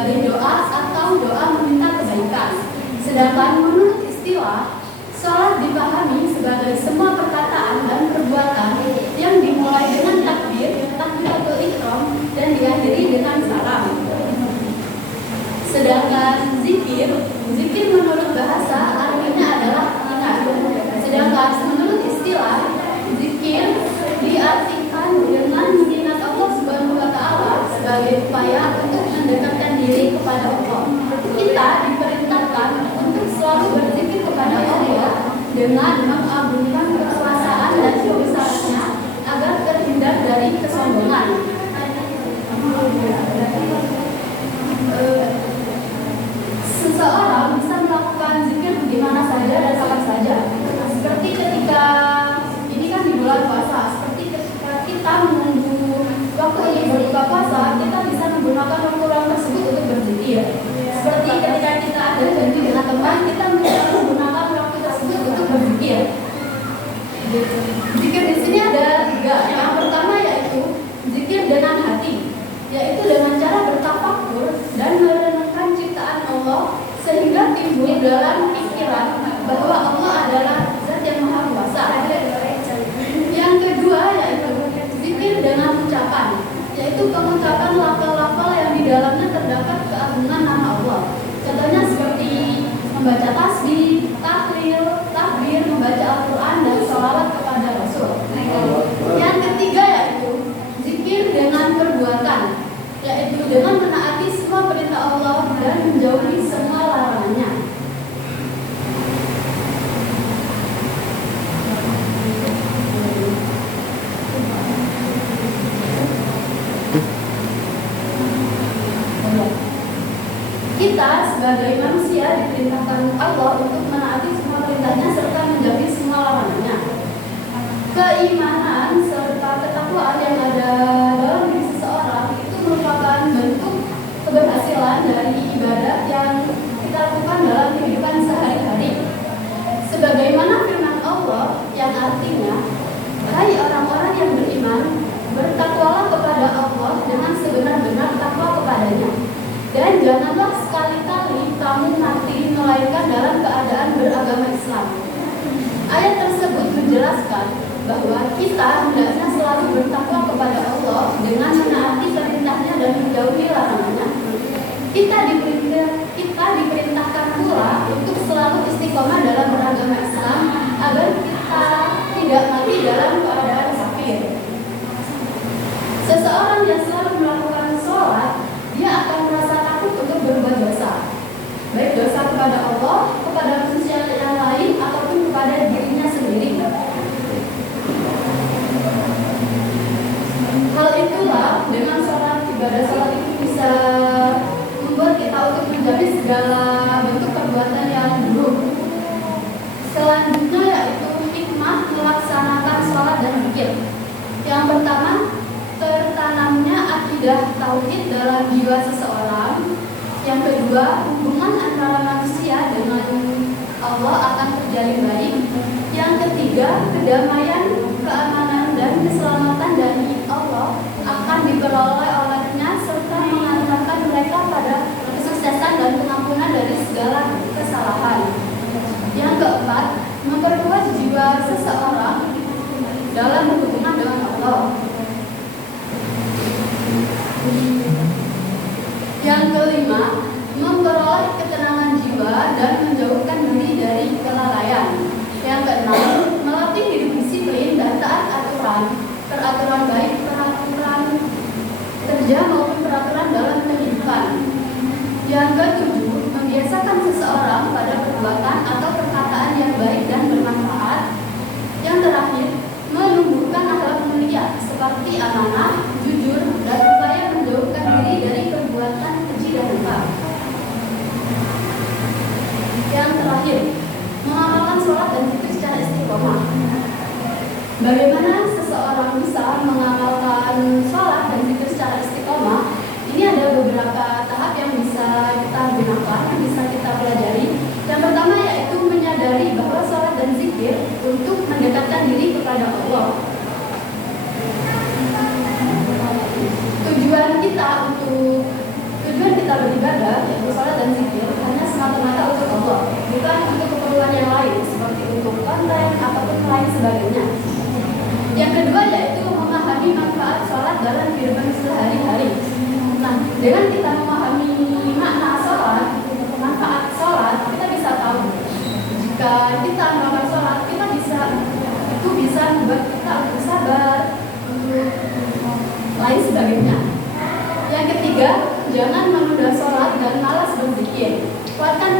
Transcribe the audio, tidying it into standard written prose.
sebagai doa atau doa meminta kebaikan. Sedangkan menurut istilah, sholat dipahami sebagai semua perkataan dan perbuatan yang dimulai dengan takbir, takbiratul ihram, dan diakhiri dengan salam. Sedangkan zikir menurut bahasa artinya adalah ingat. Sedangkan menurut istilah, zikir diartikan dengan mengingat Allah Subhanahu wa Ta'ala sebagai upaya untuk mendekatkan diri kepada Allah. Kita diperintahkan untuk selalu berzikir kepada Allah dengan mengagungkan kekuasaan dan kebesarannya agar terhindar dari kesombongan. Seseorang bisa melakukan zikir di mana saja dan kapan saja. Seperti ketika ini kan di bulan puasa, seperti ketika kita menunggu waktu ini berbuka puasa, kita bisa menggunakan waktu tersebut untuk berzikir. Seperti ketika kita ada janji dengan teman, kita bisa menggunakan waktu tersebut untuk berzikir. Zikir di sini ada 3. Yang pertama yaitu zikir dengan hati, yaitu dengan cara bertafakur dan merenungkan ciptaan Allah sehingga timbul dalam pikiran bahwa Allah adalah Zat yang Maha Kuasa. Yang kedua yaitu zikir dengan ucapan, yaitu pengucapan lafal-lafal yang di dalamnya terdapat keagungan nama Allah. Contohnya seperti membaca tasbih, tahlil, takbir, membaca Al-Quran, dan sholawat kepada Rasul. Yang ketiga yaitu zikir dengan perbuatan, yaitu dengan menaati semua perintah Allah dan menjauhi semua larangannya. Kita sebagai manusia diperintahkan Allah untuk menaati semua perintahnya serta menjauhi semua larangannya. Keimanan serta ketakwaan yang ada dalam diri seseorang itu merupakan bentuk keberhasilan dari ibadah yang kita lakukan dalam kehidupan sehari-hari. Sebagaimana firman Allah yang artinya, hai orang-orang yang beriman, bertakwalah kepada Allah dengan sebenar-benar takwa kepadanya. Dan janganlah sekali-kali kamu mati melainkan dalam keadaan beragama Islam. Ayat tersebut menjelaskan bahwa kita hendaknya selalu bertakwa kepada Allah dengan menaati perintahnya dan menjauhi larangannya. Kita diperintahkan pula untuk selalu istiqomah dalam beragama Islam agar kita tidak mati dalam keadaan kafir. Seseorang yang selalu melakukan sholat, dia akan merasa takut untuk berbuat dosa, baik dosa kepada Allah, kepada manusia yang lain, ataupun kepada dirinya sendiri. Hal itulah dengan sholat, ibadah sholat itu bisa membuat kita untuk menjauhi segala bentuk perbuatan yang buruk. Selanjutnya yaitu hikmah melaksanakan sholat dan zikir. Yang pertama, tertanamnya akidah tauhid dalam jiwa seseorang. Yang kedua, hubungan antara manusia dengan Allah akan terjalin baik. Yang ketiga, kedamaian, keamanan, dan keselamatan dari Allah akan diperoleh olehnya serta mengantarkan mereka pada kesuksesan dan pengampunan dari segala kesalahan. Yang keempat, memperkuat jiwa seseorang dalam berhubungan dengan Allah. Yang kelima, memperoleh ketenangan jiwa dan menjauhkan diri dari kelalaian. Yang keenam, melatih hidup disiplin dan taat peraturan baik, peraturan kerja maupun peraturan dalam kehidupan. Yang ketujuh, membiasakan seseorang pada perbuatan atau perkataan yang baik dan bermanfaat. Yang terakhir, menumbuhkan akhlak mulia seperti amanah, jujur, dan upaya menjauhkan diri dari perbuatan keji dan lupa. Yang terakhir, mengamalkan sholat dan zikir secara istiqomah. Bagaimana seseorang bisa mengamalkan sholat dan zikir secara istiqomah? Ini ada beberapa tahap yang bisa kita gunakan, yang bisa kita pelajari. Yang pertama yaitu menyadari bahwa sholat dan zikir untuk mendekatkan diri kepada Allah. Tujuan kita beribadah Dengan kita memahami makna sholat, manfaat sholat, kita bisa tahu jika kita melakukan sholat, itu bisa membuat kita bersabar, untuk lain sebagainya. Yang ketiga, jangan menunda sholat dan malas berzikir. Kuatkan